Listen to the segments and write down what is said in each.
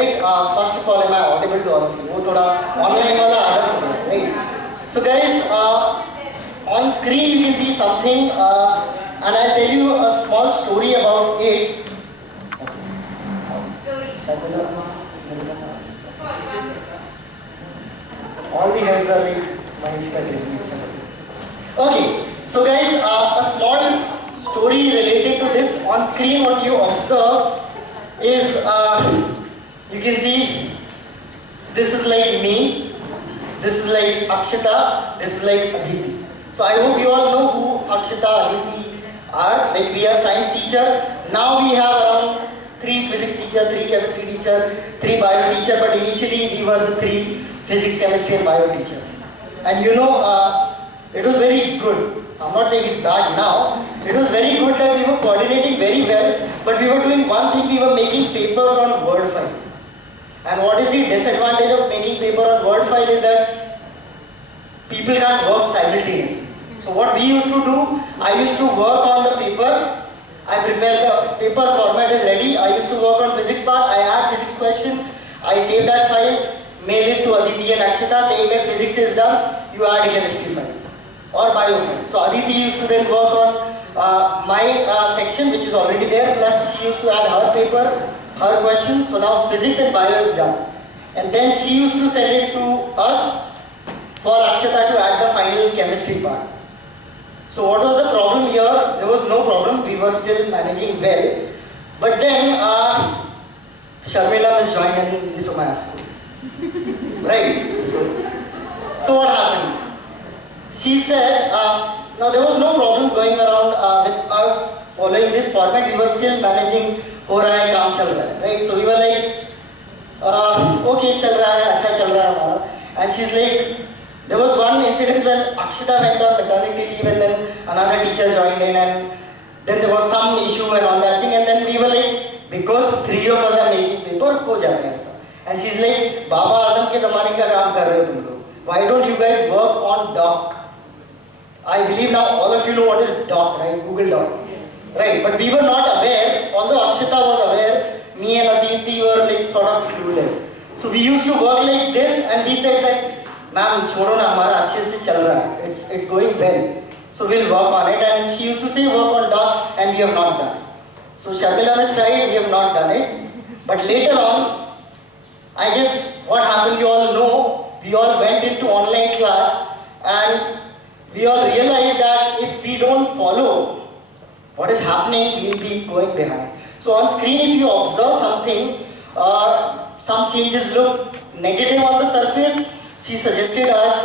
topic. First of all, am I audible to all of you? वो थोड़ा online वाला आदत हो गया, right? So guys, on screen you can see something, and I'll tell you a small story about it. All the hands are like Mahesh ka training. Okay, so guys, a small story related to this. On screen, what you observe is, you can see, this is like me, this is like Akshita, this is like Aditi. So I hope you all know who Akshita, Aditi are. Like, we are science teacher. Now we have around 3 physics teacher, 3 chemistry teacher, 3 bio teacher, but initially we were the 3 physics, chemistry and bio teacher. And you know, it was very good. I'm not saying it's bad now. It was very good that we were coordinating very well, but we were doing one thing, we were making papers on Word file. And what is the disadvantage of making paper on Word file is that people can't work simultaneously. So what we used to do, I used to work on the paper, I prepare the paper, format is ready, I used to work on physics part, I add physics question, I save that file, mail it to Aditi and Akshita saying that physics is done, you add a chemistry file or bio file. So Aditi used to then work on my section which is already there, plus she used to add her paper, her question. So now physics and bio is done. And then she used to send it to us for Akshita to add the final chemistry part. So what was the problem here? There was no problem, we were still managing well. But then Sharmila was joined in the Somaiya School. Right? So what happened? She said, now there was no problem going around with us following this format, we were still managing हो रहा है काम चल रहा है, right? So we were like, okay चल रहा है, अच्छा चल रहा है हमारा. And she's like, there was one incident when Akshita went on maternity leave and then another teacher joined in and then there was some issue and all that thing and then we were like, because 3 of us are making paper, हो जाता है ऐसा. And she's like, बाबा आजम के ज़माने का काम कर रहे हो तुम लोग. Why don't you guys work on doc? I believe now all of you know what is doc, right? Google Doc. Right, but we were not aware, although Akshita was aware, me and Aditi were like sort of clueless. So we used to work like this and we said that, ma'am, छोड़ो ना हमारा अच्छे से चल रहा है, it's going well. So we'll work on it and she used to say work on doc and we have not done. So Shabila has tried, we have not done it. But later on, I guess what happened you all know, we all went into online class and we all realized that if we don't follow what is happening, we will be going behind. So on screen, if you observe something, some changes look negative on the surface. She suggested us,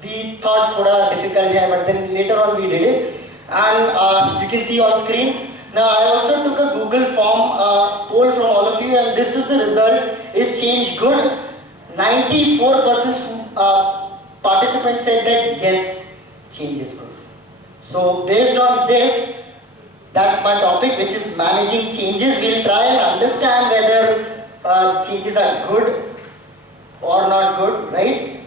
we thought thoda difficult hai, but then later on we did it. And you can see on screen. Now I also took a Google form poll from all of you and this is the result. Is change good? 94% participants said that yes, change is good. So based on this, that's my topic, which is managing changes. We'll try and understand whether changes are good or not good, right?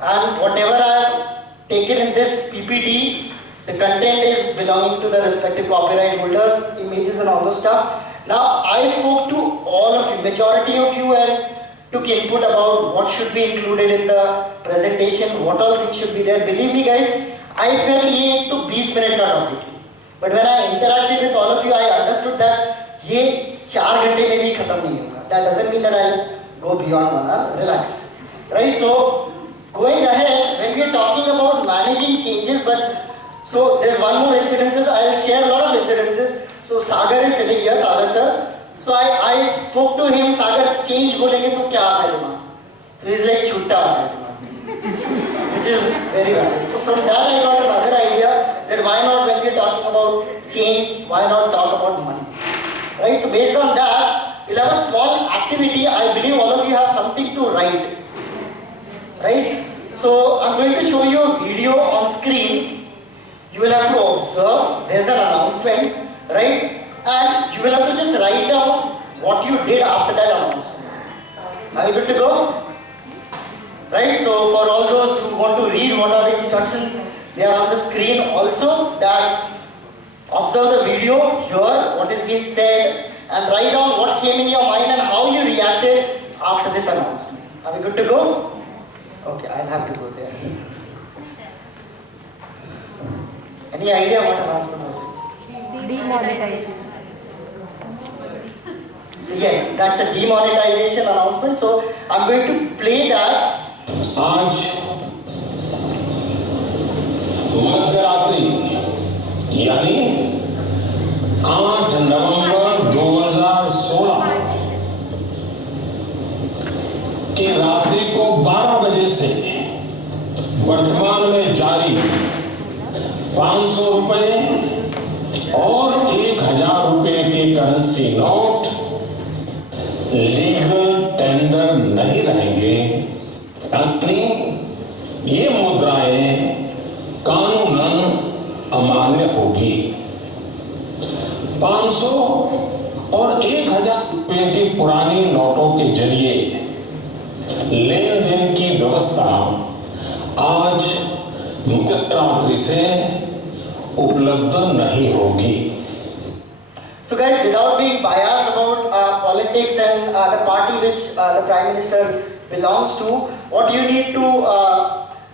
And whatever I've taken in this PPT, the content is belonging to the respective copyright holders, images and all those stuff. Now I spoke to all of you, majority of you, and took input about what should be included in the presentation, what all things should be there. Believe me guys, I felt ये तो 20 minute का topic है. But when I interacted with all of you, I understood that ये 4 घंटे में भी खत्म नहीं होगा. That doesn't mean that I'll go beyond 1 hour. Relax, right? So going ahead, when we are talking about managing changes, but so there's one more incidences. I'll share a lot of incidences. So Sagar is sitting here, Sagar sir. So I spoke to him. Sagar, change बोलेंगे तो क्या आता है दिमाग? So he's like छुट्टा आता है दिमाग, which is very valid. So from that I got another idea that why not, when we're talking about change, why not talk about money, right? So based on that, we'll have a small activity. I believe all of you have something to write, right? So I'm going to show you a video on screen. You will have to observe. There's an announcement, right? And you will have to just write down what you did after that announcement. Are you good to go? Right? So for all those who want to read what are the instructions, they are on the screen also. That observe the video, hear what is being said, and write down what came in your mind and how you reacted after this announcement. Are we good to go? Okay, I'll have to go there. Any idea what announcement was it? Demonetization. Yes, that's a demonetization announcement. So I'm going to play that. आज मध्यरात्रि यानी 8 नवंबर 2016 की रात्रि को 12 बजे से वर्तमान में जारी 500 रुपए और 1000 रुपए के करेंसी नोट लीगल टेंडर नहीं रहेंगे, यानी ये मुद्राएं कानूनन अमान्य होगी। 500 और 1000 रुपए की पुरानी नोटों के जरिए लेन देन की व्यवस्था आज मध्यरात्रि से उपलब्ध नहीं होगी। So guys, without being biased about politics and the party which the Prime Minister belongs to, what you need to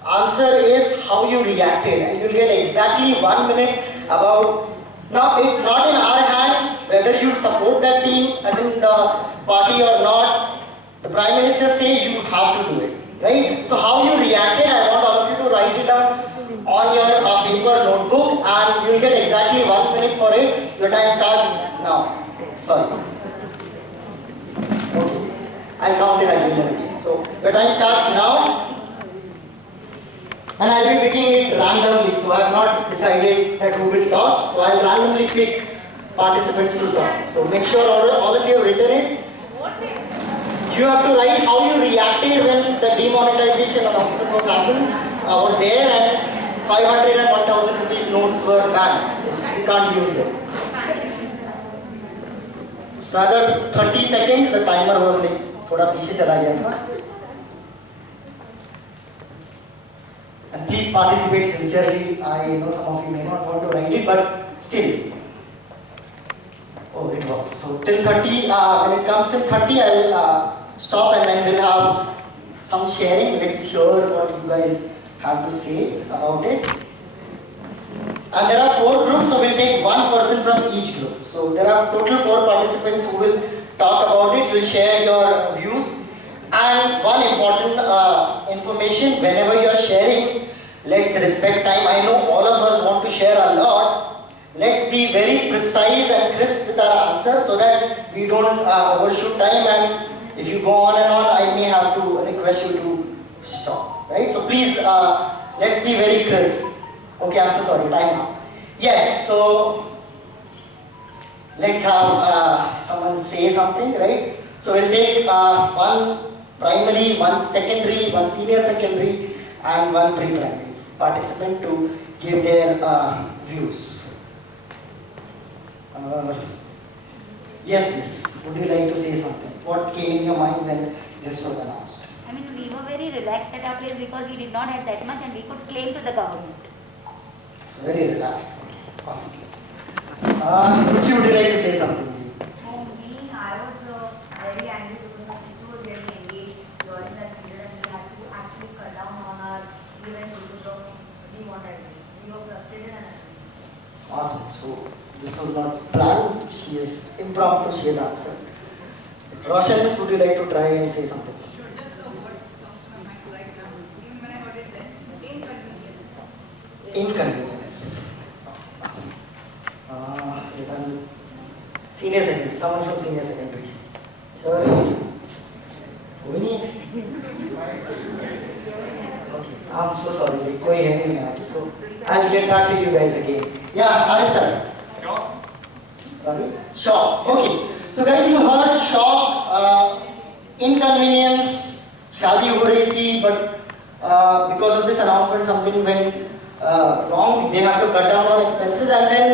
answer is how you reacted, and you'll get exactly 1 minute about. Now it's not in our hand whether you support that team as in the party or not. The Prime Minister says you have to do it, right? So how you reacted, I want all of you to write it down on your paper notebook, and you'll get exactly 1 minute for it. Your time starts now. Sorry. Okay. I'll count it again and again. So your time starts now, and I'll be picking it randomly. So I have not decided that who will talk. So I'll randomly pick participants to talk. So make sure all of you have written it. You have to write how you reacted when the demonetization announcement was there, and 500 and 1000 rupees notes were banned. You can't use them. So another 30 seconds, the timer was like थोड़ा पीछे चला गया था. And please participate sincerely. I know some of you may not want to write it, but still. Oh, it works. So till 30, when it comes till 30, I'll stop, and then we'll have some sharing. Let's hear what you guys have to say about it. And there are 4 groups, so we'll take 1 person from each group. So there are total 4 participants who will talk about it. You'll share your views. And one important information, whenever you're sharing, let's respect time. I know all of us want to share a lot. Let's be very precise and crisp with our answer so that we don't overshoot time, and if you go on and on, I may have to request you to stop, right? So please, let's be very crisp. Okay, I'm so sorry, time up. Yes, so let's have someone say something, right? So we'll take 1 primary, 1 secondary, 1 senior secondary, and 1 pre-primary participant to give their views. Yes, miss, would you like to say something? What came in your mind when this was announced? I mean, we were very relaxed at our place because we did not have that much and we could claim to the government. So very relaxed. Okay, awesome. Ruchi, would you like to say something? For me, I was very angry because my sister was getting engaged during that period and we had to actually cut down on our event because of demonetization. We were frustrated and angry. Awesome. So this was not planned. She is impromptu. She has answered. Roshan, miss, would you like to try and say something? Sure, just a word comes to my mind right now. Even when I heard it then, inconvenience. Inconvenience. Then senior secondary. Someone from senior secondary. Okay, I'm so sorry. Koi hai nahi yaar. So I'll get back to you guys again. Yeah, Arif sir. Shock. Sorry? Shock. Okay. So guys, you heard shock, inconvenience, शादी हो रही थी, but because of this announcement something went wrong. They have to cut down on expenses, and then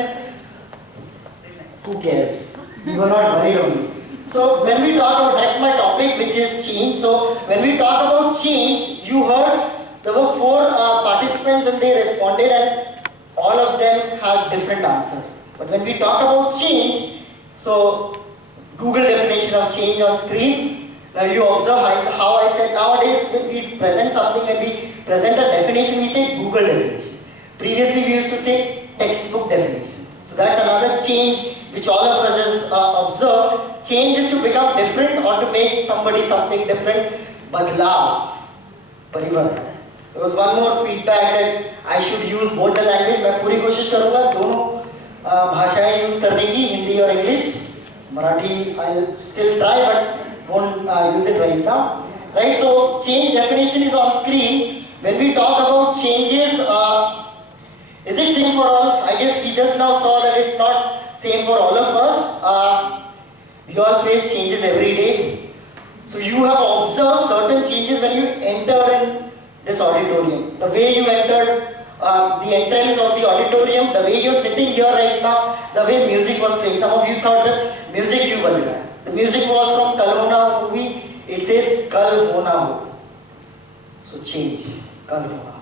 who cares? We were not worried only. So when we talk about, that's my topic, which is change. So when we talk about change, you heard there were 4 participants and they responded, and all of them had different answers. But when we talk about change, so Google definition of change on screen. Now you observe how I said nowadays when we present something and we present a definition, we say Google definition. Previously we used to say textbook definition. So that's another change which all of us has observed. Change is to become different or to make somebody something different. Badlav, परिवर्तन. There was one more feedback that I should use both the language. मैं पूरी कोशिश करूँगा दोनों भाषाएं use करने की, हिंदी और English. Marathi I'll still try but won't use it right now. Right, so change definition is on screen. When we talk about changes, is it same for all? I guess we just now saw that it's not same for all of us. We all face changes every day. So you have observed certain changes when you enter in this auditorium. The way you entered the entrance of the auditorium, the way you're sitting here right now, the way music was playing. Some of you thought that music you baj raha hai. The music was from Kal Hona movie. It says Kal Hona Ho. So change. Kal Hona Ho.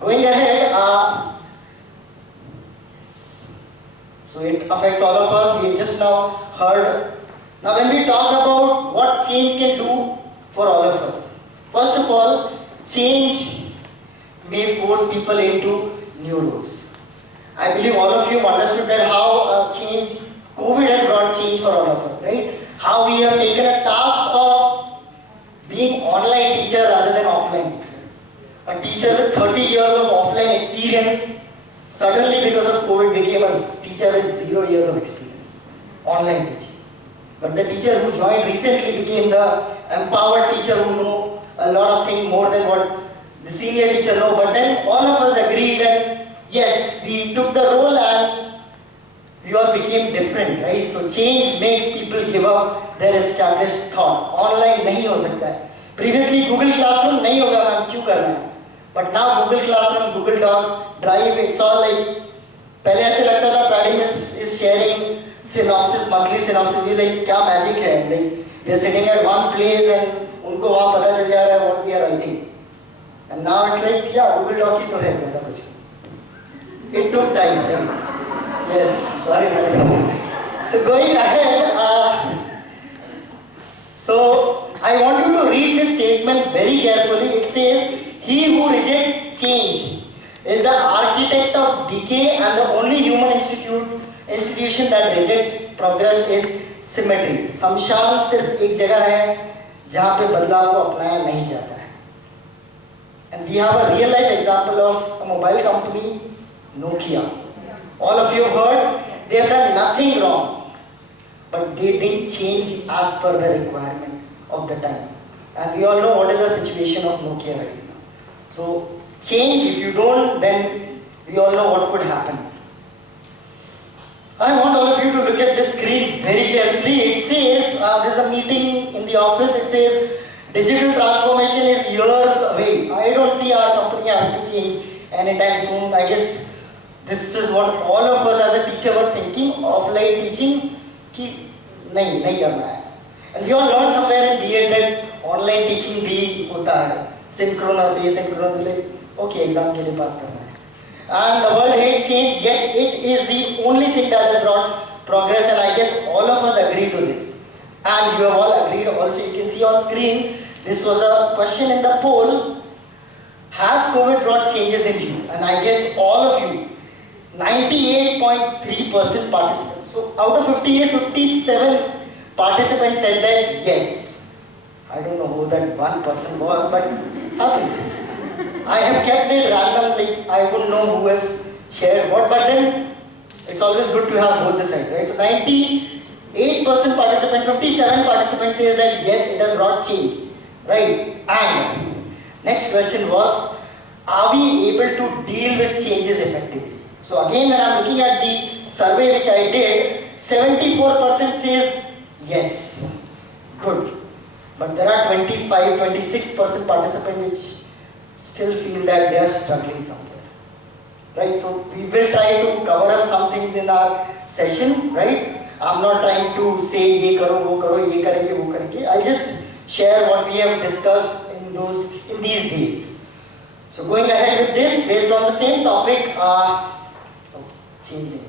Going ahead, so it affects all of us. We just now heard. Now when we talk about what change can do for all of us. First of all, change may force people into new roles. I believe all of you have understood that how COVID has brought change for all of us, right? How we have taken a task of being online teacher rather than offline teacher. A teacher with 30 years of offline experience suddenly because of COVID became a teacher with 0 years of experience, online teaching. But the teacher who joined recently became the empowered teacher who knew a lot of things more than what the senior teacher know. But then all of us agreed and yes, we took the role and we all became different, right? So change makes people give up their established thought. Online nahi ho sakta hai. Previously Google Classroom nahi hoga ma'am, kyun karna hai? But now Google Classroom, Google Doc, Drive, it's all like, पहले ऐसे लगता था Pradim is sharing synopsis, monthly synopsis, we like क्या magic है? Like they're sitting at one place and उनको वहाँ पता चल जा रहा है what we are writing. And now it's like, yeah, Google Doc ही तो है ज़्यादा कुछ. It took time, right? Yes, sorry, madam. So going ahead, so I want you to read this statement very carefully. It says, he who rejects change is the architect of decay and the only human institution that rejects progress is symmetry. शमशान सिर्फ एक जगह है जहाँ पे बदलाव को अपनाया नहीं जाता है. And we have a real life example of a mobile company, Nokia. All of you have heard, they have done nothing wrong, but they didn't change as per the requirement of the time. And we all know what is the situation of Nokia right now. So change, if you don't, then we all know what could happen. I want all of you to look at this screen very carefully. It says, there's a meeting in the office, it says, digital transformation is years away. I don't see our company having to change anytime soon. I guess this is what all of us as a teacher were thinking, offline teaching, ki nahi karna hai. And we all learned somewhere in B.Ed that online teaching bhi hota hai. Synchronous, asynchronous, like, okay, exam ke liye pass karna hai. And the world hates change, yet it is the only thing that has brought progress, and I guess all of us agree to this. And you have all agreed also. You can see on screen, this was a question in the poll. Has COVID brought changes in you? And I guess all of you, 98.3% participants. So out of 58, 57 participants said that yes. I don't know who that one person was, but happens. I have kept it random, like I wouldn't know who has shared what, but then it's always good to have both the sides, right? So 98% participants, 57 participants says that yes, it has brought change, right? And next question was, are we able to deal with changes effectively? So again, when I'm looking at the survey which I did, 74% says yes, good. But there are 25, 26% participants which still feel that they are struggling somewhere, right? So we will try to cover up some things in our session, right? I'm not trying to say ye karo, wo karo, ye karenge, wo karenge. I'll just share what we have discussed in these days. So going ahead with this, based on the same topic, changing.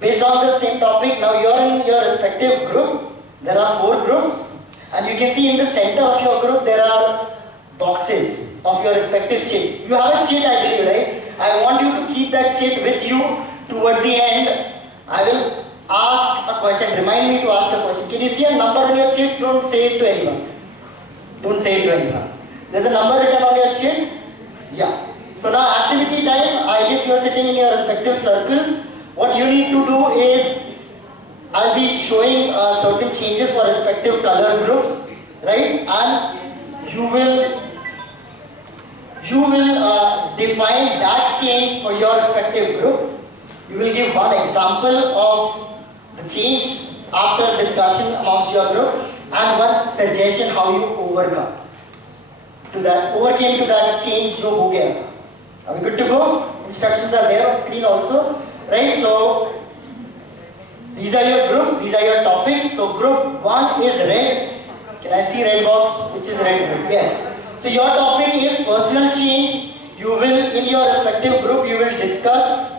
based on the same topic. Now you are in your respective group. There are 4 groups, and you can see in the center of your group there are boxes of your respective chits. You have a chit, I believe, right? I want you to keep that chit with you towards the end. I will ask a question. Remind me to ask a question. Can you see a number on your chit? Don't say it to anyone. Don't say it to anyone. There's a number written on your chit. Yeah. So now activity time. I guess you are sitting in your respective circle. What you need to do is, I'll be showing certain changes for respective color groups, right? And you will define that change for your respective group. You will give one example of the change after discussion amongst your group, and one suggestion how you overcame to that change जो हो गया था. Are we good to go? Instructions are there on screen also, right? So these are your groups, these are your topics. So group 1 is red. Can I see red box? Which is red group? Yes. So your topic is personal change. You will, in your respective group, you will discuss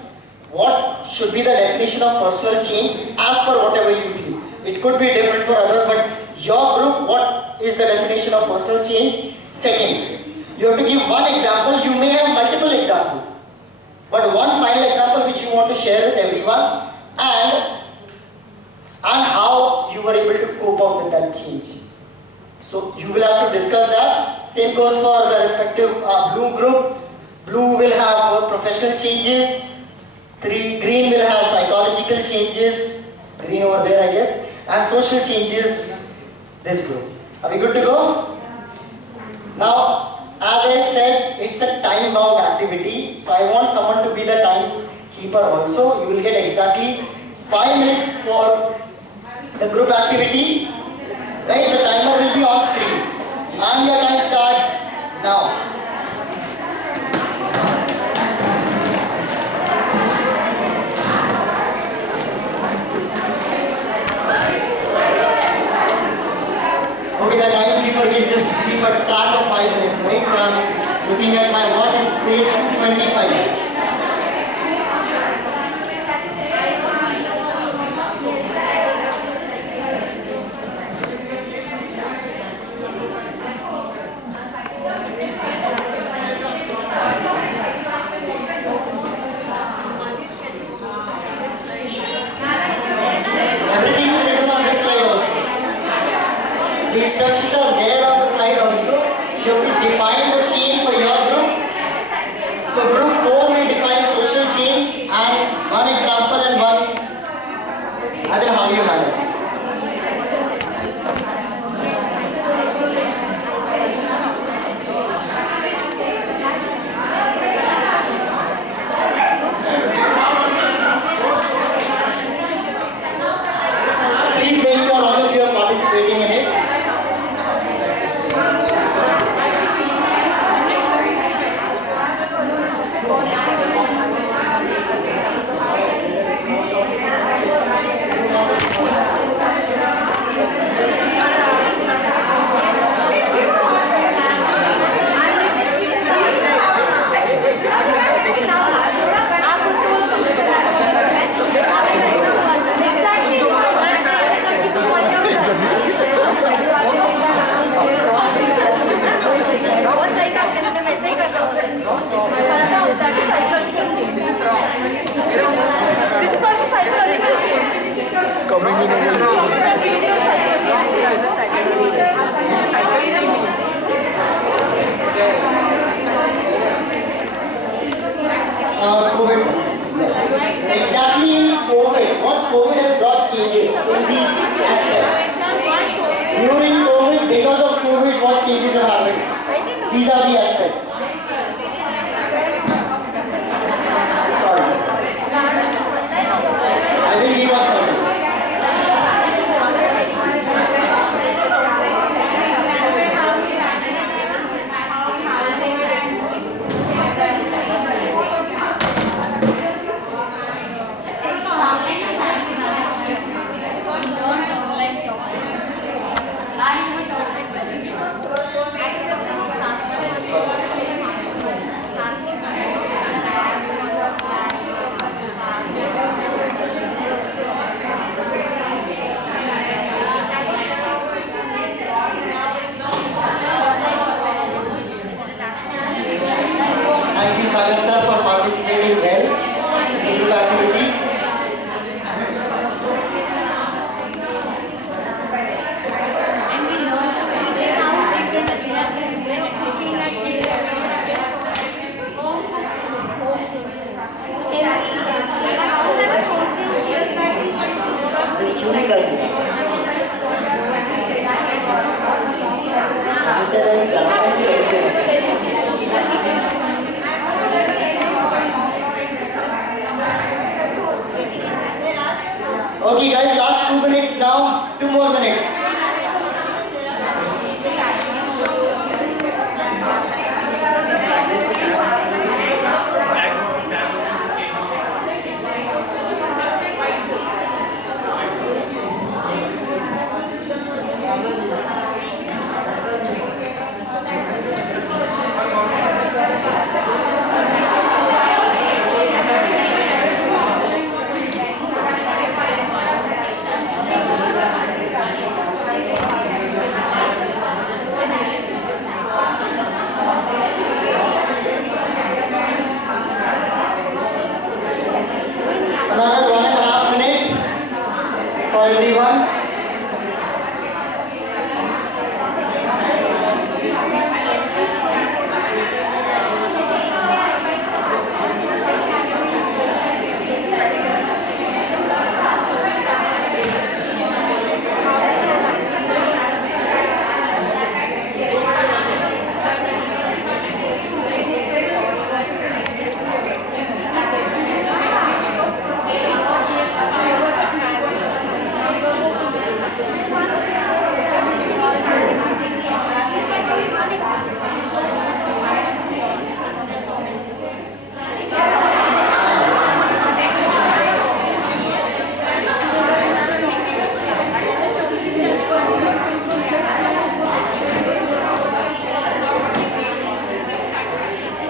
what should be the definition of personal change as per whatever you feel. It could be different for others, but your group, what is the definition of personal change? Second, you have to give one example. You may have multiple examples, but one final example which you want to share with everyone, and how you were able to cope up with that change. So you will have to discuss that. Same goes for the respective blue group. Blue will have professional changes. Green will have psychological changes. Green over there, I guess. And social changes, this group. Are we good to go? Now, as I said, it's a time-bound activity. So I want someone to be the timekeeper also. You will get exactly 5 minutes for the group activity. Right? The timer will be on screen. And your time starts now. Okay, the timekeeper can just keep a track of 5 minutes, right? So I'm looking at my watch and it says 2:25. Everything is written on this slide also. The instructions are there on the slide also. You have to define the change for your group. So group 4 will define social change and one example and one as in how you manage it. Please make sure all of you are participating in it. COVID. Yes. Exactly in COVID. What COVID has brought changes in these aspects. During COVID, because of COVID, what changes have happened? These are the aspects. Sorry. I will leave on sorry. more minutes. Another 1.5 minutes for everyone.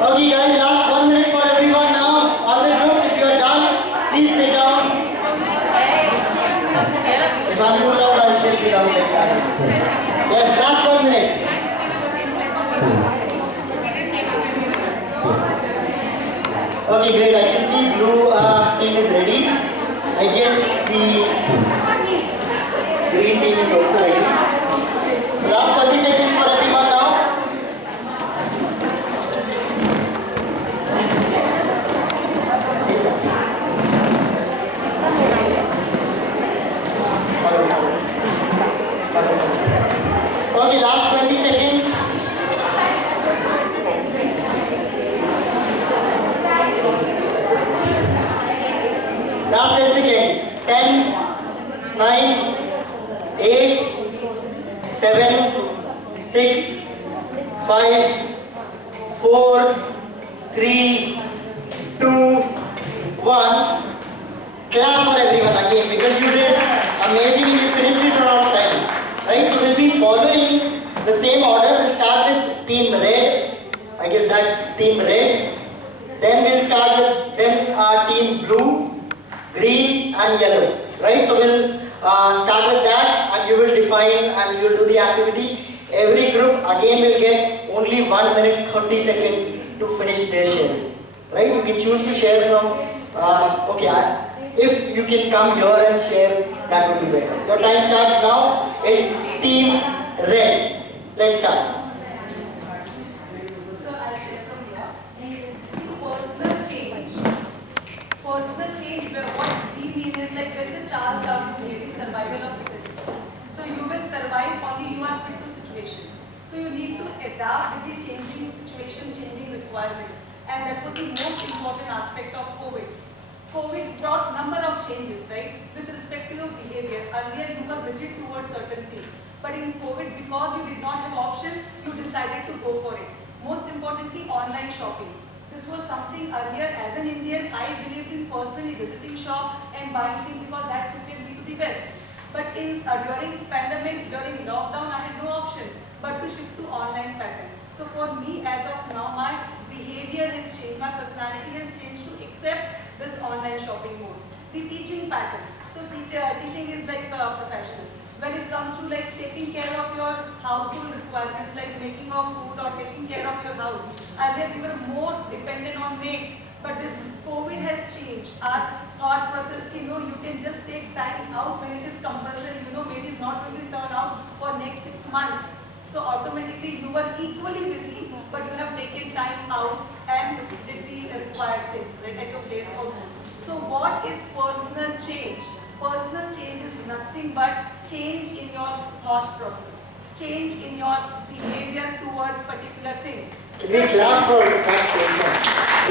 Okay guys, last 1 minute for everyone now. All the groups, if you are done, please sit down. If I'm too loud, I'll still sit down like that. Yes, last 1 minute. Okay, great. I can see blue team is ready. I guess the green team is also ready. So last 30 seconds for everyone now. Okay, last 20 seconds. Last 10 seconds. 10, 9, 8, 7, 6, 5, 4, 3, 2, 1. Clap for everyone again because you did amazing. You finished it around time. Right? So we'll be following the same order. We'll start with team red. I guess that's team red. Then we'll start with team blue, green and yellow. Right? So we'll start with that and you will define and you will do the activity. Every group again will get only 1 minute 30 seconds to finish their share. Right? You can choose to share from, if you can come here and share, that would be better. Your time starts now. It's team red. Let's start. So I'll share from here. Personal change. Personal change, where what we mean is like there is a Charles Darwin theory, survival of fittest. So you will survive only you are fit to situation. So you need to adapt with the changing situation, changing requirements. And that was the most important aspect of COVID. COVID brought number of changes, right? With respect to your behavior. Earlier you were rigid towards certain things. But in COVID, because you did not have option, you decided to go for it. Most importantly, online shopping. This was something earlier as an Indian, I believed in personally visiting shop and buying things because that suited me to the best. But in during pandemic, during lockdown, I had no option but to shift to online pattern. So for me, as of now, my behavior has changed, my personality has changed to accept this online shopping mode. The teaching pattern. So teaching is like professional. When it comes to like taking care of your household requirements, like making of food or taking care of your house. Earlier we were more dependent on maids, but this COVID has changed our thought process. You can just take time out when it is compulsory. Maid is not going to turn out for next 6 months. So automatically you were equally busy, but you have taken time out and did the required things, right, at your place also. So what is personal change? Personal change is nothing but change in your thought process, change in your behavior towards particular thing. We clap for that statement.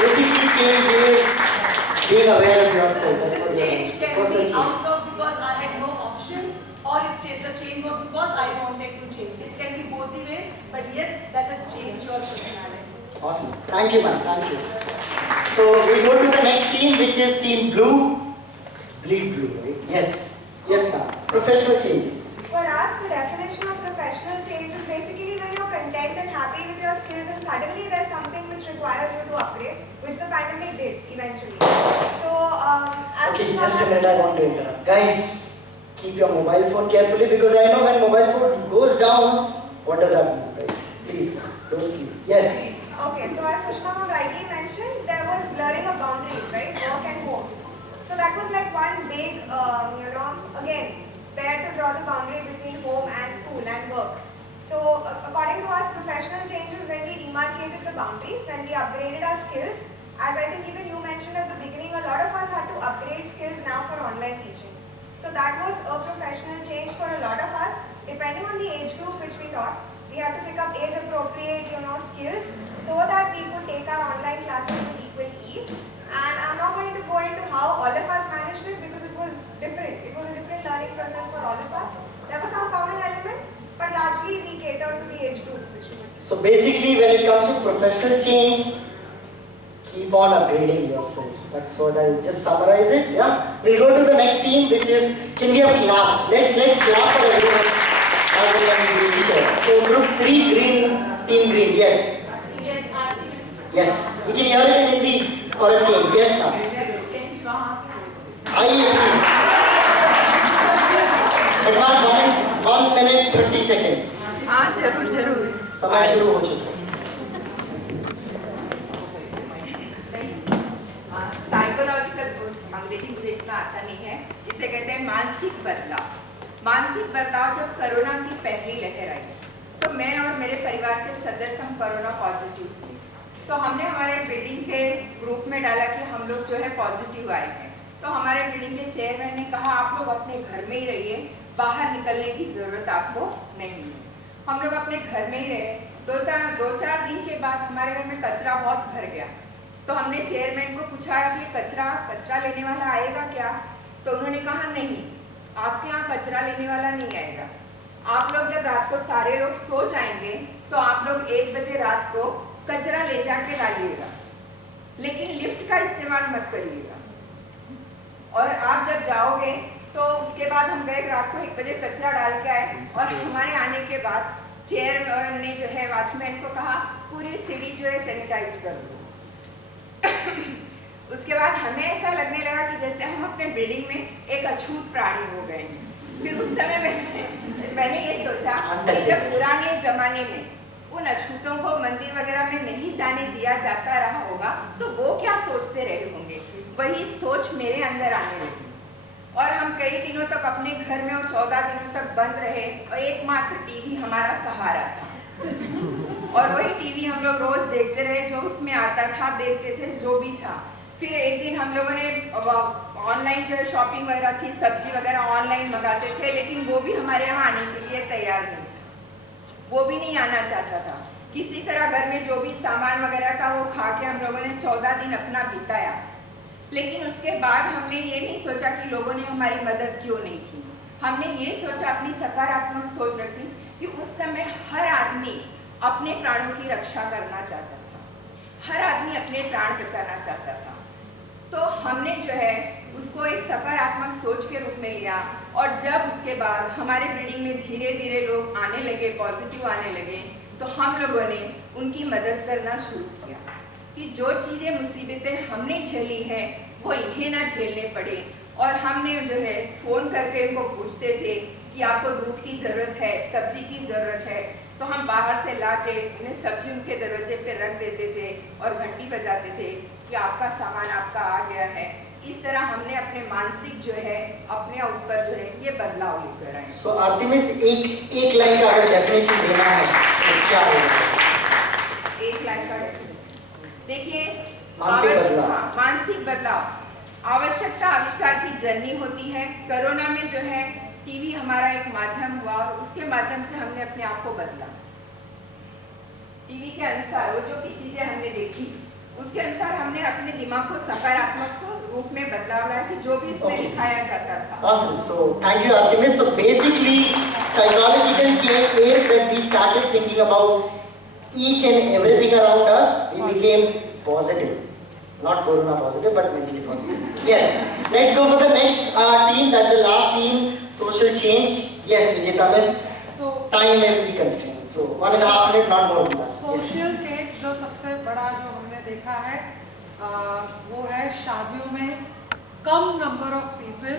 Basically, change is being aware of yourself. That's what This change can personal be change. out of because I had no option, or or if the change was because I wanted to change. It can be both the ways, but yes, that has changed your personality. Awesome. Thank you, ma'am. Thank you. So we go to the next team, which is team blue. Bleed blue, right? Yes. Yes, ma'am. Professional changes. For us, the definition of professional change is basically when you're content and happy with your skills and suddenly there's something which requires you to upgrade, which the pandemic did eventually. So, as Okay, just a minute, I want to interrupt. Guys, keep your mobile phone carefully because I know when mobile phone goes down, what does that mean, guys? Please, don't sleep. Yes. Okay, so as Sushma rightly mentioned, there was blurring of boundaries, right? Work and home. So that was like one big, again, where to draw the boundary between home and school and work. So according to us, professional changes when we demarcated the boundaries, then we upgraded our skills. As I think even you mentioned at the beginning, a lot of us had to upgrade skills now for online teaching. So that was a professional change for a lot of us. Depending on the age group which we taught, we had to pick up age appropriate, skills so that we could take our online classes with equal ease. And I'm not going to go into how all of us managed it because it was different. It was a different learning process for all of us. There were some common elements, but largely we catered to the age group which we were. So basically, when it comes to professional change, keep on upgrading yourself. That's what I'll just summarize it. Yeah. We'll go to the next team, which is, can we have clap? Let's clap for everyone. So group 3, green, team green. Yes. Yes. We can hear it in Hindi. For a change, yes ma'am. आइए please. But ma'am 1 minute 30 seconds. हाँ जरूर. समय शुरू हो चुका है. Psychological अंग्रेजी मुझे इतना आता नहीं है. इसे कहते हैं मानसिक बदलाव. मानसिक बदलाव जब कोरोना की पहली लहर आई तो मैं और मेरे परिवार के सदस्य हम कोरोना पॉजिटिव थे. तो हमने हमारे बिल्डिंग के ग्रुप में डाला कि हम लोग जो है पॉजिटिव आए हैं. तो हमारे बिल्डिंग के चेयरमैन ने कहा आप लोग अपने घर में ही रहिए, बाहर निकलने की ज़रूरत आपको नहीं है. हम लोग अपने घर में ही रहे. 2-4 दिन के बाद हमारे घर में कचरा बहुत भर गया. तो हमने चेयरमैन को पूछा कि कचरा लेने वाला आएगा क्या? तो उन्होंने कहा नहीं, आपके यहाँ कचरा लेने वाला नहीं आएगा. आप लोग जब रात को सारे लोग सो जाएंगे तो आप लोग 1 बजे रात को कचरा ले जाके डालिएगा, लेकिन लिफ्ट का इस्तेमाल मत करिएगा. और आप जब जाओगे तो उसके बाद हम गए रात को 1 बजे कचरा डाल के आए और हमारे आने के बाद चेयरमैन ने जो है वॉचमैन को कहा पूरी सीढ़ी जो है सैनिटाइज कर दो. उसके बाद हमें ऐसा लगने लगा कि जैसे हम अपने बिल्डिंग में एक अछूत प्राणी हो गए हैं. फिर उस समय मैंने ये सोचा कि जब पुराने जमाने में उन अछूतों को मंदिर वगैरह में नहीं जाने दिया जाता रहा होगा तो वो क्या सोचते रहे होंगे. वही सोच मेरे अंदर आने लगी और हम कई दिनों तक अपने घर में और 14 दिनों तक बंद रहे और एकमात्र टीवी हमारा सहारा था. और वही टीवी हम लोग रोज देखते रहे, जो उसमें आता था देखते थे, जो भी था. फिर एक दिन हम लोगों ने ऑनलाइन जो है शॉपिंग वगैरह थी, सब्जी वगैरह ऑनलाइन मंगाते थे, लेकिन वो भी हमारे यहाँ आने के लिए तैयार नहीं था. वो भी नहीं आना चाहता था. किसी तरह घर में जो भी सामान वगैरह था वो खा के हम लोगों ने 14 दिन अपना बिताया. लेकिन उसके बाद हमने ये नहीं सोचा कि लोगों ने हमारी मदद क्यों नहीं की. हमने ये सोचा, अपनी सकारात्मक सोच रखी कि उस समय हर आदमी अपने प्राणों की रक्षा करना चाहता था, हर आदमी अपने प्राण बचाना चाहता था. तो हमने जो है उसको एक सकारात्मक सोच के रूप में लिया और जब उसके बाद हमारे बिल्डिंग में धीरे धीरे लोग आने लगे, पॉजिटिव आने लगे, तो हम लोगों ने उनकी मदद करना शुरू किया कि जो चीज़ें मुसीबतें हमने झेली हैं वो इन्हें ना झेलने पड़े. और हमने जो है फ़ोन करके उनको पूछते थे कि आपको दूध की ज़रूरत है, सब्जी की ज़रूरत है, तो हम बाहर से ला के उन्हें सब्जी उनके दरवाजे पे रख देते थे और घंटी बजाते थे कि आपका सामान आपका आ गया है. इस तरह हमने अपने मानसिक जो है अपने ऊपर जो है ये बदलाव लेकर आए. So आरती में एक लाइन का अगर डेफिनेशन देना है तो क्या होगा? एक लाइन का डेफिनेशन देखिए, मानसिक बदलाव आवश्यकता आविष्कार की जर्नी होती है. कोरोना में जो है टीवी हमारा एक माध्यम हुआ और उसके माध्यम से हमने अपने आप को बदला. टीवी के अनुसार वो जो भी चीजें हमने देखी उसके अनुसार हमने अपने दिमाग को सकारात्मक ग्रुप में बदलाव लाए कि जो भी इसमें दिखाया जाता था. Awesome. So thank you, Artemis. So basically, psychological change is that we started thinking about each and everything around us. We became positive, not corona positive, but mentally positive. Yes. Let's go for the next team. That's the last team. Social change. Yes, Vijeta Miss. So Time is the constraint. So 1.5 minutes, not more than that. Social change जो सबसे बड़ा जो हमने देखा है वो है शादियों में कम number of people,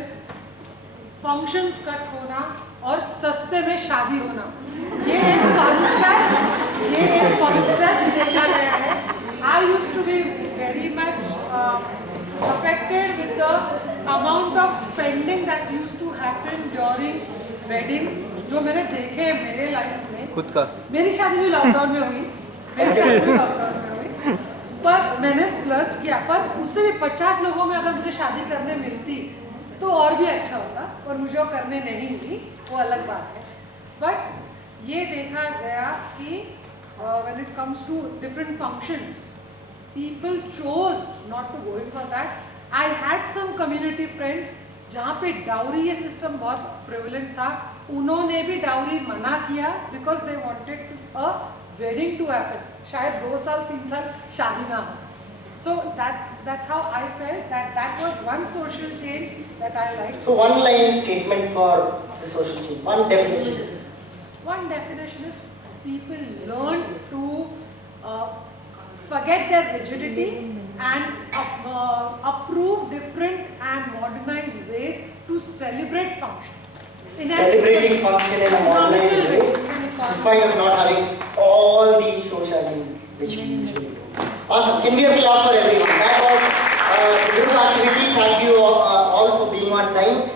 functions cut होना और सस्ते में शादी होना. ये एक कॉन्सेप्ट देखा गया है. I used to be very much affected with the amount of spending that used to happen during weddings. जो मैंने देखे मेरे लाइफ में, खुद का मेरी शादी भी लॉकडाउन में हुई, पर मैंने स्प्लर्ज किया. पर उससे भी 50 लोगों में अगर मुझे शादी करने मिलती तो और भी अच्छा होता, और मुझे वो करने नहीं मिली, वो अलग बात है. बट ये देखा गया कि when it comes to different functions, people chose not to go in for that. I had some community friends जहाँ पे डाउरी ये सिस्टम बहुत प्रेवलेंट था, उन्होंने भी डाउरी मना किया because they wanted a wedding to happen. शायद 2 साल 3 साल शादी ना हो. So that's how I felt that was one social change that I liked. So one line statement for the social change. One definition. One definition is people learned to forget their rigidity and approve different and modernized ways to celebrate functions. Celebrating function in a modernized way, despite of not having all the socializing which we usually do. Awesome. Can we have a clap for everyone? That was a group activity. Thank you all for being on time.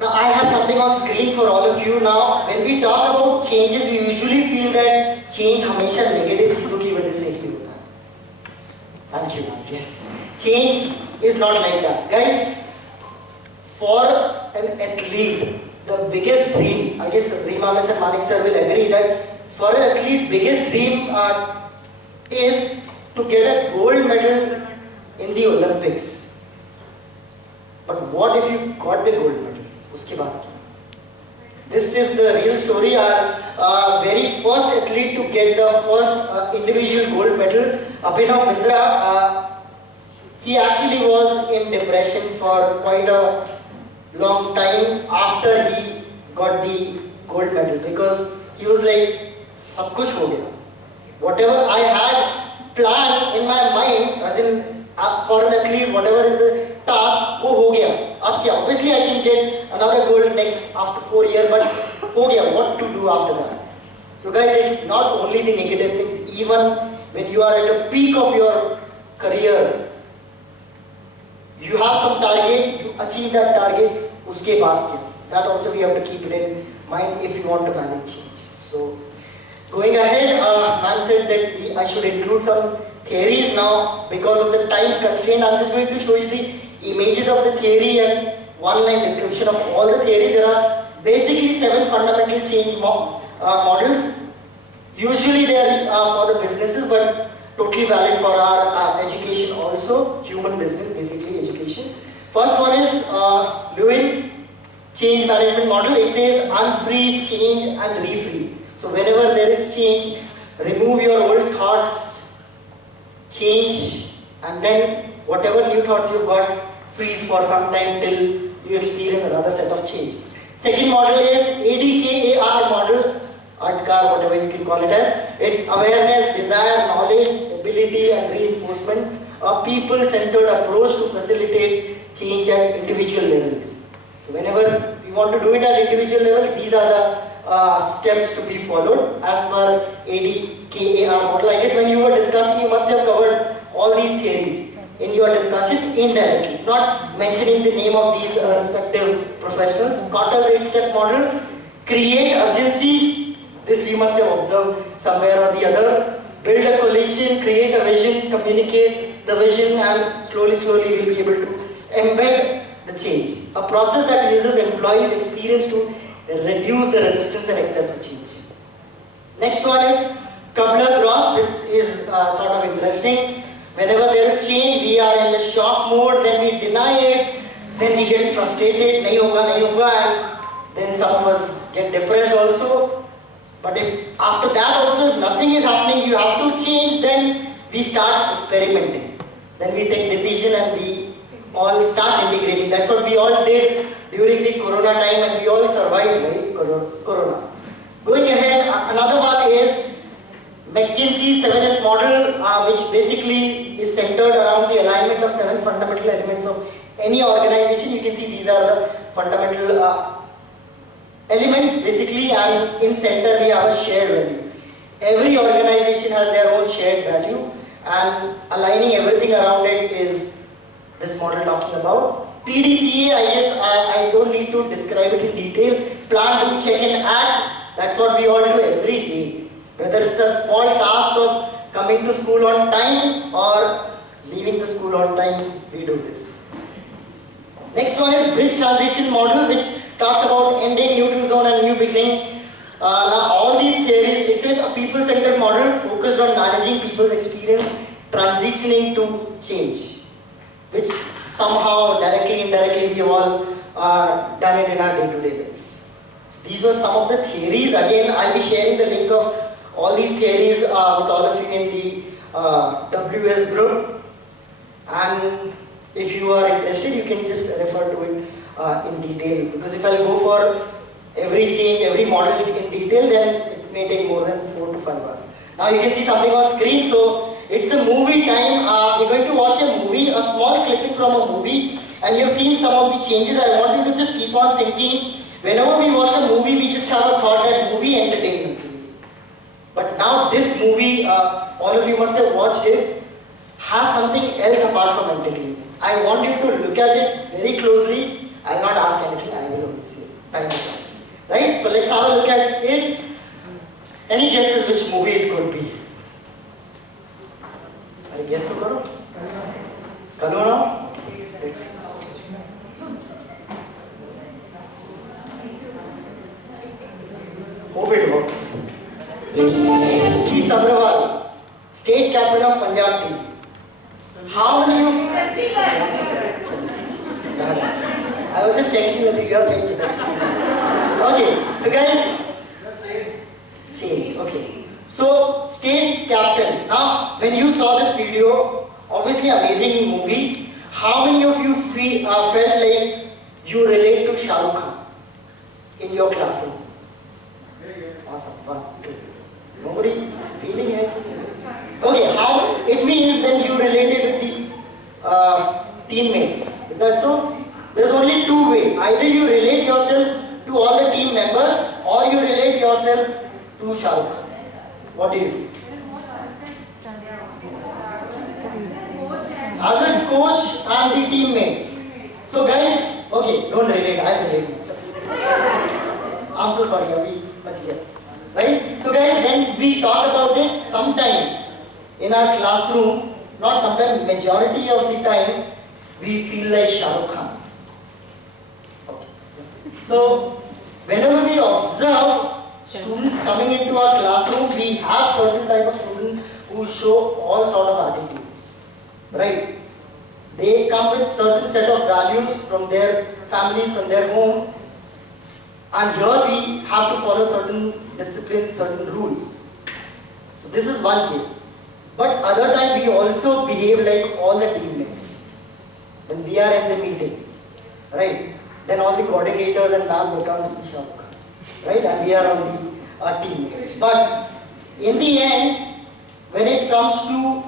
Now I have something on screen for all of you. Now when we talk about changes, we usually feel that change हमेशा negative चीजों की वजह से ही होता है. Thank you. Yes. Change is not like that, guys. For an athlete, the biggest dream, I guess Rima Miss and Manik sir will agree that for an athlete, biggest dream is to get a gold medal in the Olympics. But what if you got the gold medal? उसके बाद क्या? This is the real story. Our very first athlete to get the first individual gold medal, Abhinav Bindra, he actually was in depression for quite a long time after he got the gold medal, because he was like, सब कुछ हो गया. Whatever I had planned in my mind, as in for an athlete, whatever is the task, वो हो गया. अब क्या? Obviously I can get another gold next after 4 years, but हो गया. What to do after that? So guys, it's not only the negative things. Even when you are at the peak of your career, you have some target, you achieve that target, उसके बाद क्या? That also we have to keep it in mind if you want to manage change. So going ahead, ma'am said that I should include some theories now. Because of the time constraint, I'm just going to show you the images of the theory and one-line description of all the theory. There are basically 7 fundamental change models. Usually they are for the businesses, but totally valid for our education also. Human business, basically education. First one is Lewin change management model. It says unfreeze, change and refreeze. So whenever there is change, remove your old thoughts, change, and then whatever new thoughts you got, freeze for some time till you experience another set of change. Second model is ADKAR model, ADKAR, whatever you can call it as. It's awareness, desire, knowledge, ability and reinforcement. A people-centered approach to facilitate change at individual levels. So whenever we want to do it at individual level, these are the steps to be followed as per ADKAR model. I guess when you were discussing, you must have covered all these theories in your discussion indirectly, not mentioning the name of these respective professionals. Carter's 8-step model, create urgency. This we must have observed somewhere or the other. Build a coalition, create a vision, communicate the vision, and slowly we'll be able to embed the change. A process that uses employees' experience to reduce the resistance and accept the change. Next one is Kabler's Ross. This is sort of interesting. Whenever there is change, we are in the shock mode, then we deny it, then we get frustrated, nahi hoga, and then some of us get depressed also. But if after that also, if nothing is happening, you have to change, then we start experimenting. Then we take decision and we all start integrating. That's what we all did during the Corona time, and we all survived, right? Corona. Going ahead, another one is McKinsey's 7S model, which basically is centered around the alignment of 7 fundamental elements of any organization. You can see these are the fundamental elements basically, and in center we have a shared value. Every organization has their own shared value, and aligning everything around it is this model talking about. PDCA, I don't need to describe it in detail. Plan, do, check and act. That's what we all do every day. Whether it's a small task of coming to school on time or leaving the school on time, we do this. Next one is bridge transition model, which talks about ending, neutral zone and new beginning. Now all these theories, it says a people-centered model focused on managing people's experience, transitioning to change, which somehow directly, indirectly we all done it in our day-to-day life. These were some of the theories. Again, I'll be sharing the link of all these theories with all of you in the WS group, and if you are interested, you can just refer to it in detail, because if I'll go for every change, every model in detail, then it may take more than 4 to 5 hours. Now you can see something on screen, so it's a movie time. We're going to watch a movie, a small clipping from a movie, and you've seen some of the changes. I want you to just keep on thinking. Whenever we watch a movie, we just have a thought that movie entertainment. But now this movie, all of you must have watched it, has something else apart from entertainment. I want you to look at it very closely. I will not ask anything, I will only say time is up. Right? So let's have a look at it. Any guesses which movie it could be? I guess so, Karo? Kalo now? Let's hope it works. P. Sabrawal, State Captain of Punjab team. How many of you? I was just checking whether you are paying attention. Okay, so guys, change. Okay, so State Captain. Now, when you saw this video, obviously amazing movie. How many of you felt like you relate to Shah Rukh Khan in your classroom? Awesome. 1, 2. Nobody feeling it? Okay, how it means then you related with the teammates. Is that so? There's only 2 ways. Either you relate yourself to all the team members, or you relate yourself to Shah Rukh Khan. What do you feel? As a coach and the teammates. So guys, okay, don't relate, I'll relate myself. I'm so sorry, Abhi. Right? So guys, when we talk about it, sometime in our classroom, not sometime, majority of the time, we feel like Shah Rukh Khan. Okay. So, whenever we observe students coming into our classroom, we have certain type of students who show all sort of attitudes. Right? They come with certain set of values from their families, from their home, and here we have to follow certain disciplines, certain rules. So this is one case. But other time we also behave like all the teammates. When we are in the meeting, right? Then all the coordinators and ma'am becomes the Shah Rukh Khan, right? And we are on the teammates. But in the end, when it comes to,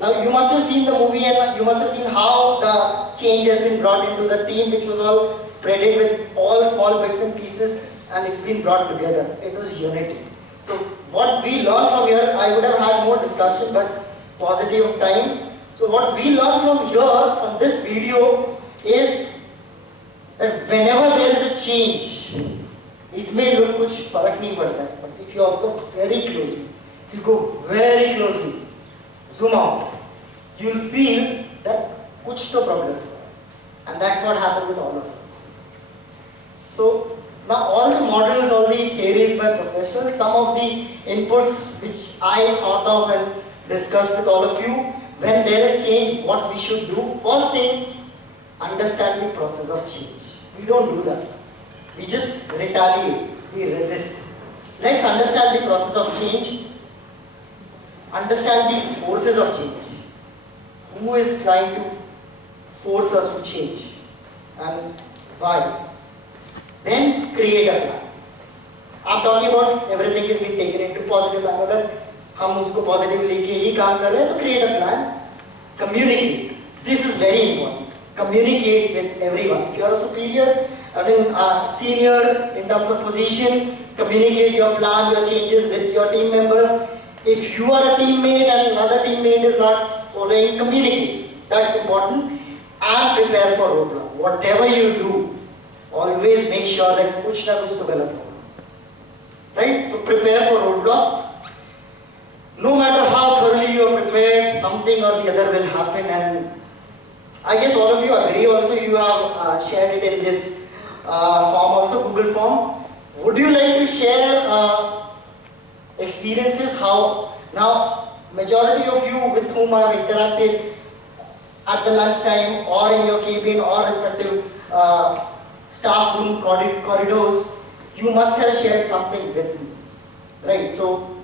now you must have seen the movie and you must have seen how the change has been brought into the team, which was all spreaded with all small bits and pieces, and it's been brought together. It was unity. So what we learned from here, I would have had more discussion, but paucity of time. So what we learned from here, from this video, is that whenever there is a change, it may look kuch farak nahi padta hai, but if you observe very closely, if you go very closely, zoom out, you will feel that kuch to progress hua. And that's what happened with all of us. So now all the models, all the theories by professors, some of the inputs which I thought of and discussed with all of you, when there is change, what we should do? First thing, understand the process of change. We don't do that. We just retaliate, we resist. Let's understand the process of change, understand the forces of change. Who is trying to force us to change and why? Then create a plan. I'm talking about everything is being taken into positive plan. अगर हम उसको positive लेके ही काम कर रहे हैं तो create a plan, communicate. This is very important. Communicate with everyone. If you are a superior, as in senior in terms of position, communicate your plan, your changes with your team members. If you are a teammate and another teammate is not following, communicate. That's important. And prepare for roadblock. Whatever you do, always make sure that कुछ ना कुछ तो गलत होगा. Right? So prepare for roadblock. No matter how thoroughly you are prepared, something or the other will happen, and I guess all of you agree also. You have shared it in this form also, Google form. Would you like to share experiences how now majority of you with whom I have interacted at the lunchtime or in your cabin or respective staff room corridors, you must have shared something with me, right? So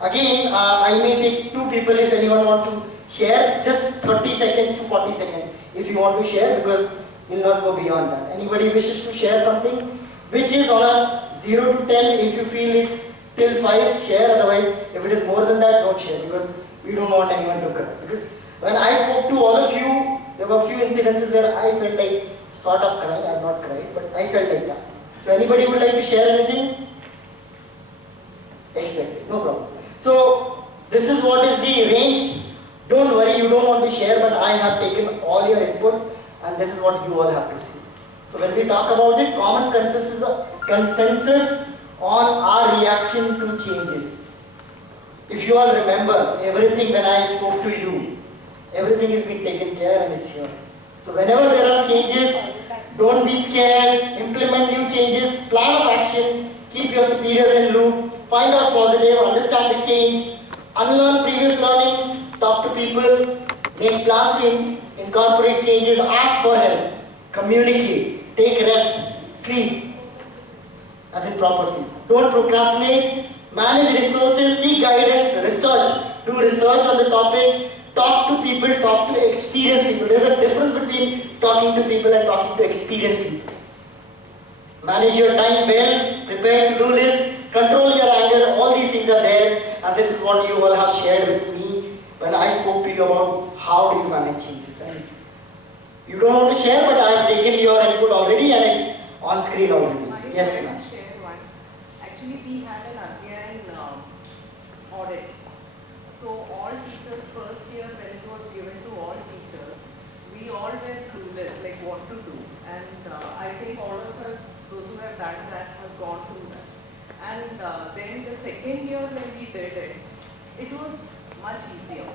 again, I may take two people if anyone wants to share, just 30 seconds to 40 seconds if you want to share, because we'll not go beyond that. Anybody wishes to share something which is on a 0 to 10, if you feel it's till 5, share, otherwise if it is more than that, don't share, because we don't want anyone to cry. Because when I spoke to all of you, there were a few incidences where I felt like sort of crying. I have not cried, but I felt like that. So anybody would like to share anything? Expect it, no problem. So this is what is the range. Don't worry, you don't want to share, but I have taken all your inputs and this is what you all have to see. So when we talk about it, common consensus on our reaction to changes. If you all remember, everything when I spoke to you, everything is being taken care and it's here. So whenever there are changes, don't be scared, implement new changes, plan of action, keep your superiors in loop, find out positive, understand the change, unlearn previous learnings, talk to people, make plans to incorporate changes, ask for help, communicate, take rest, sleep, as in proper sleep. Don't procrastinate, manage resources, seek guidance, research, do research on the topic, talk to people, talk to experienced people. There's a difference between talking to people and talking to experienced people. Manage your time well, prepare to-do list, control your anger, all these things are there, and this is what you all have shared with me when I spoke to you about how do you manage changes. And you don't want to share, but I have taken your input already and it's on screen already. Yes, ma'am. Share one. Actually, we had an again audit. So all teachers first year when it was given to all teachers, we all were clueless like what to do. And I think all of us, those who have done that, has gone through that. And then the second year when we did it, it was much easier.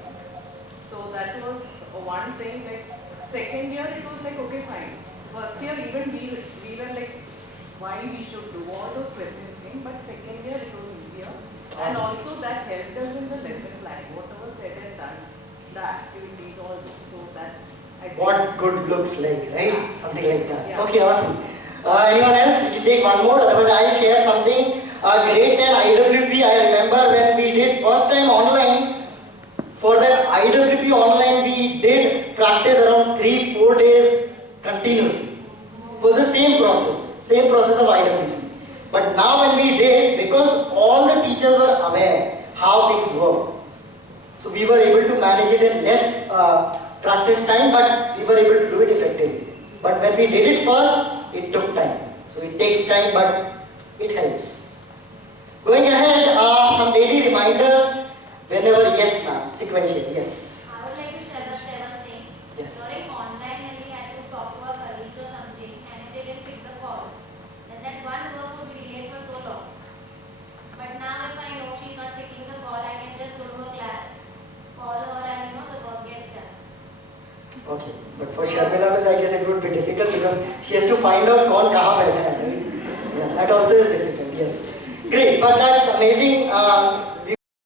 So that was one thing. Like second year it was like okay fine. First year even we were like why we should do all those questions thing, but second year it was easier. And also that helped us in the lesson planning, whatever said and done, the activities, all those. So that I think What good looks like, right? Yeah. Something like that. Yeah. Okay, awesome. Anyone else? We can take one more, otherwise I'll share something. Grade 10 IWP, I remember when we did first time online, for that IWP online we did practice around 3-4 days continuously for the same process of IWP. But now when we did, because all the teachers were aware how things work, so we were able to manage it in less practice time, but we were able to do it effectively. But when we did it first, it took time. So it takes time, but it helps. Going ahead, some daily reminders whenever, yes ma'am, sequential, yes. I would like to share one thing. Yes. During online when we had to talk to our colleagues or something and if they didn't pick the call, then that one work would be delayed for so long. But now if I know she's not picking the call, I can just go to her class, call her and the work gets done. Okay, but for Sharmila, I guess it would be difficult because she has to find out kaun kahan baitha hai, right? Yeah, that also is difficult, yes. Great, but that's amazing.